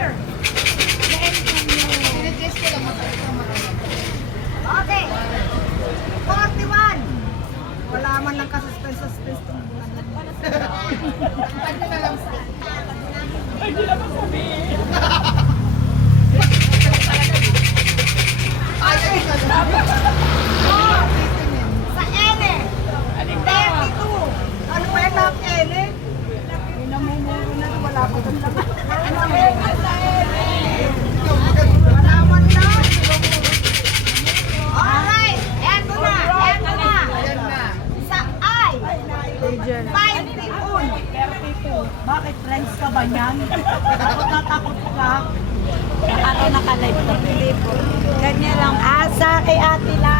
here. Okay. 41. Wala man lang ka-suspense-suspense itong bulan. Pwede na lang sa Pwede na lang sabihin. Ayaw ka na. naka-live ka. Hindi po. Ganyan lang. Ah, Asa kay Ate lang.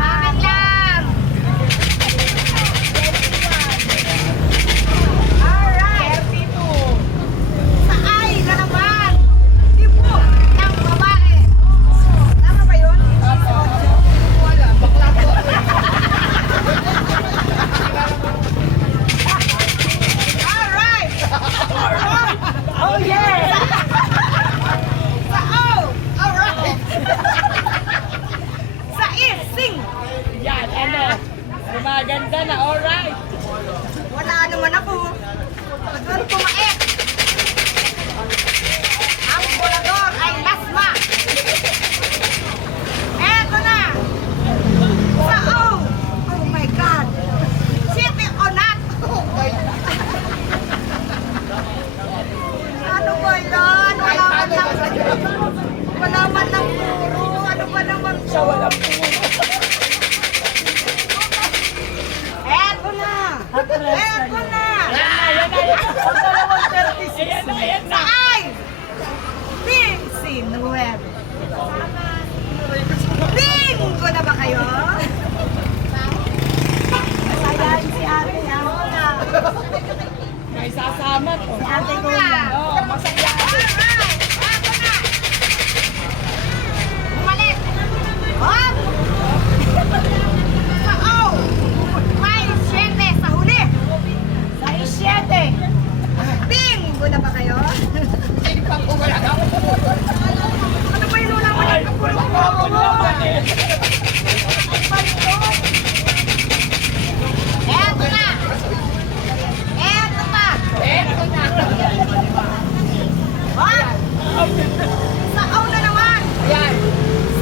Sa O na naman. Ayan.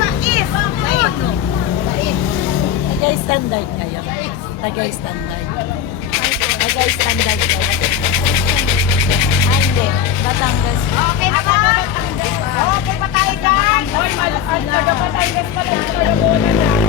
Sa is. Sa is. Sa is. Tagay standard kayo. Tagay standard. Tagay standard kayo. Hindi. Batangas. Okay na ba? Okay pa tayo dyan. Hoy, malakas na. Batangas pa tayo. Batangas pa tayo.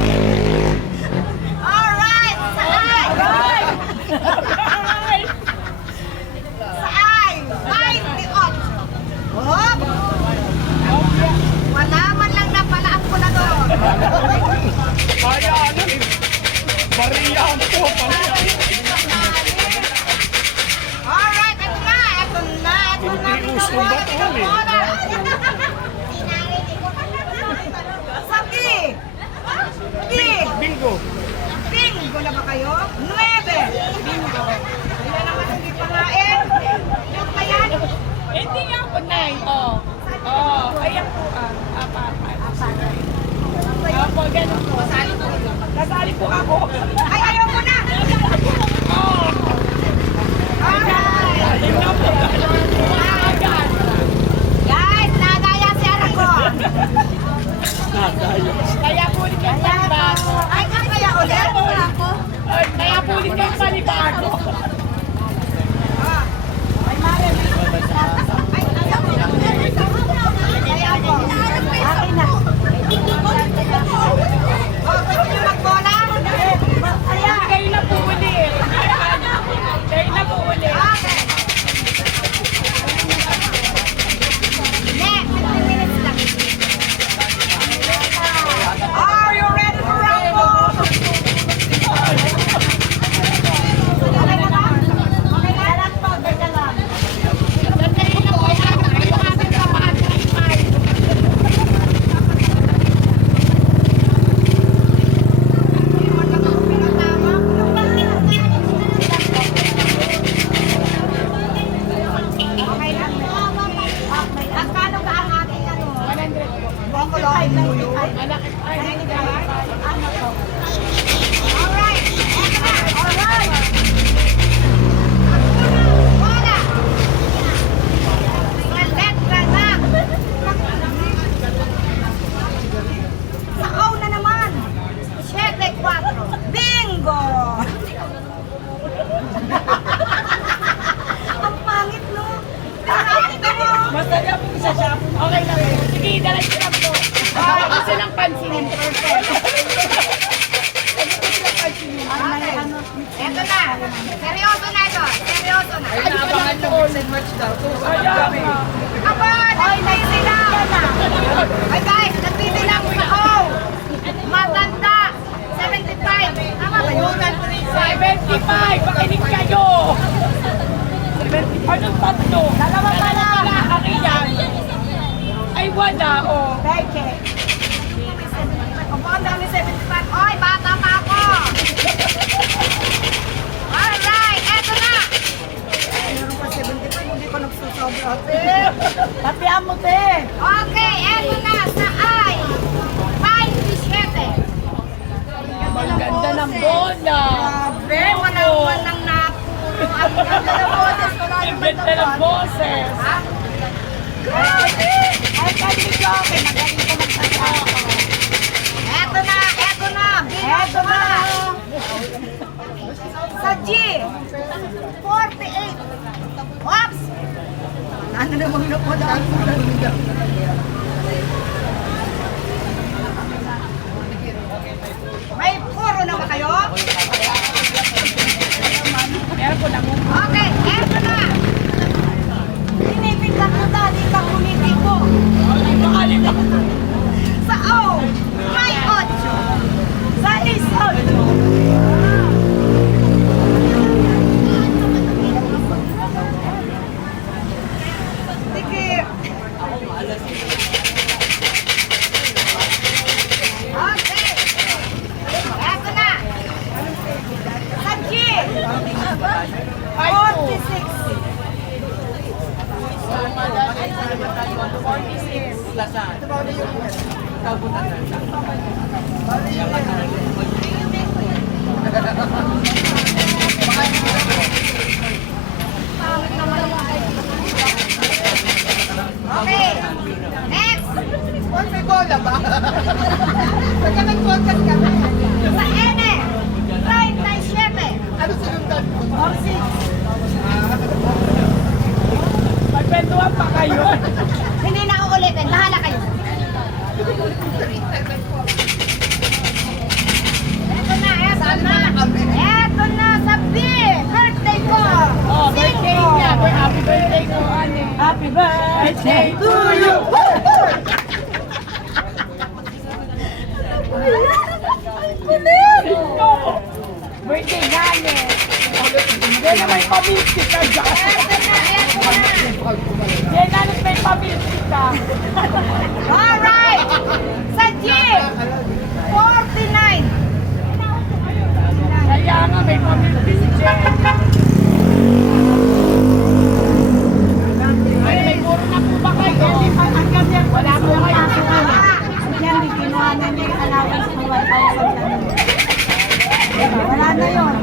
Sa shop. Okay lang. Sige, dalag ko lang po. Ah, gusto lang pansinin. Eto na. Seryoso na ito. Seryoso na. Ay, naabangan mix and match daw. Aba, nagbibilang. Ay guys, nagbibilang sa O. Matanda. 75. Tama ba yun? 75! Makinig kayo! 75 ang tatlo. Dalawa pa lang. Ang iyan. Ay wala, Peke. Ang baka dami 75. Oy, bata pa ako. Alright, eto na. Meron pa 75, hindi ko. Tapian mo, te. Okay, eto na sa I. 27. Ang ganda ng bola. Grabe, walang walang napuro. Ang ganda ng boses. Wala Ang naman ganda ng boses. Grabe! Ay, kami joke. Magaling ko magsasabi. Eto na, eto na, eto na. Sa G, 48. Ops! Ano namang nakulang? May puro na ba kayo? Meron po na Okay, eto na. Pinipiglan ko dali ka kumiti ko. Makalimutan. Sa O, may 8. Sa is 8. Sige. Okay. Eto na. Sa G. 46. Okay. Next. Oy, may bola ba? Saka nag-podcast kami. Sa N. 37. Ano sinundan mo? Or 6. Magpentuhan pa kayo. Hindi na uulitin. Bahala kayo. Eto na, eto na. Eto na sa B. Birthday ko. Oh, birthday Cinco. niya. Happy birthday ko, ane. Happy birthday gani. Yan na may pamilti ka dyan. Yan na may pamilti ka. Alright! Sa G! 49! Kaya nga may pamilti si Jen. Ay, may puro na po ba kayo? Hanggang yan, wala po kayo. Yan, di kinuha na niya yung allowance ng 1,000. Wala na yun.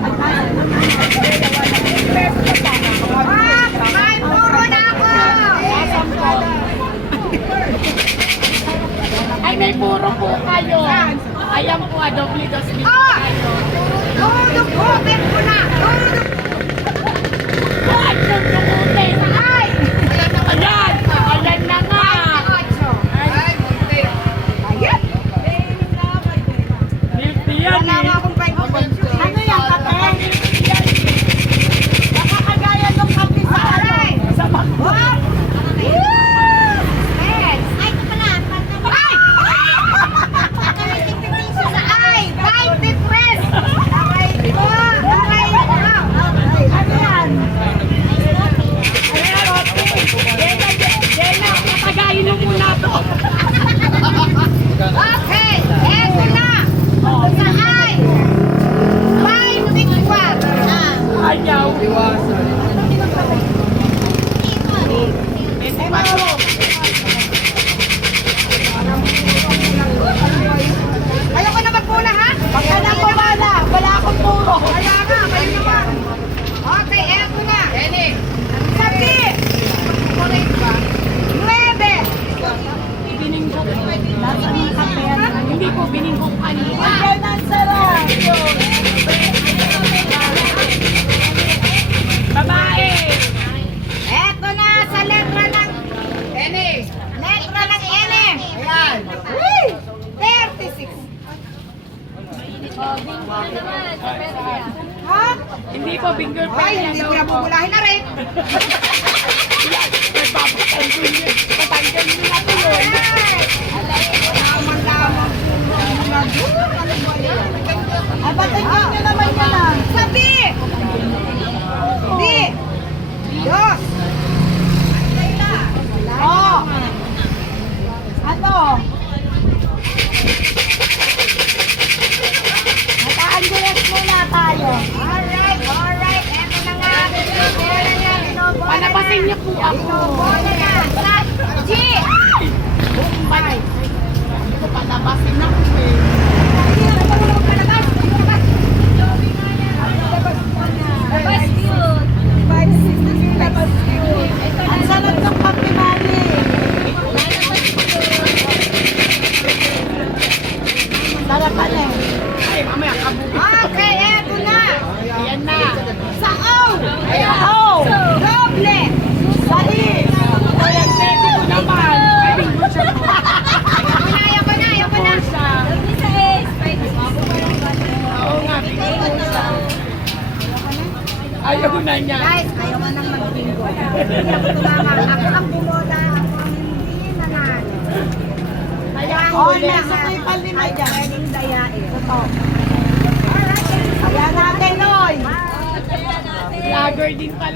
Ah! May puro na ako! Ay, may puro po kayo. Ayan po, adoble dos mil Ah! kayo. Dudugugin ko na! Dudug... Ay, tutukutin. Ay! Ayan, ayan na nga. Ocho. Ay, munti. Ayan! Milty yan Wala nga eh. akong pwede Ano yan, kape? Milty yan eh. Nakakagaya ng kape sa Alright! Sa mga What? Yes! Ay, ito pala. Ay! Sa I, 23. Ha? Hindi po, finger Ay, pain hindi ko na bubulahin na rin. Nagpapatanggal niya. Patanggal niyo na po yun. Ano ba yan? Ay, ikaw nyo naman yan ah? Sabi! Di! Diyos! Oh! Ako. Guys, ayaw ko nang mag-bingo. Hindi ako tumama. Ako ang bumoda. Ako ang hindi nanalo. Kaya ang Oh, huli nasa na may palima ay dyan. pwedeng dayain. Kaya natin, Noy. Vlogger din pala.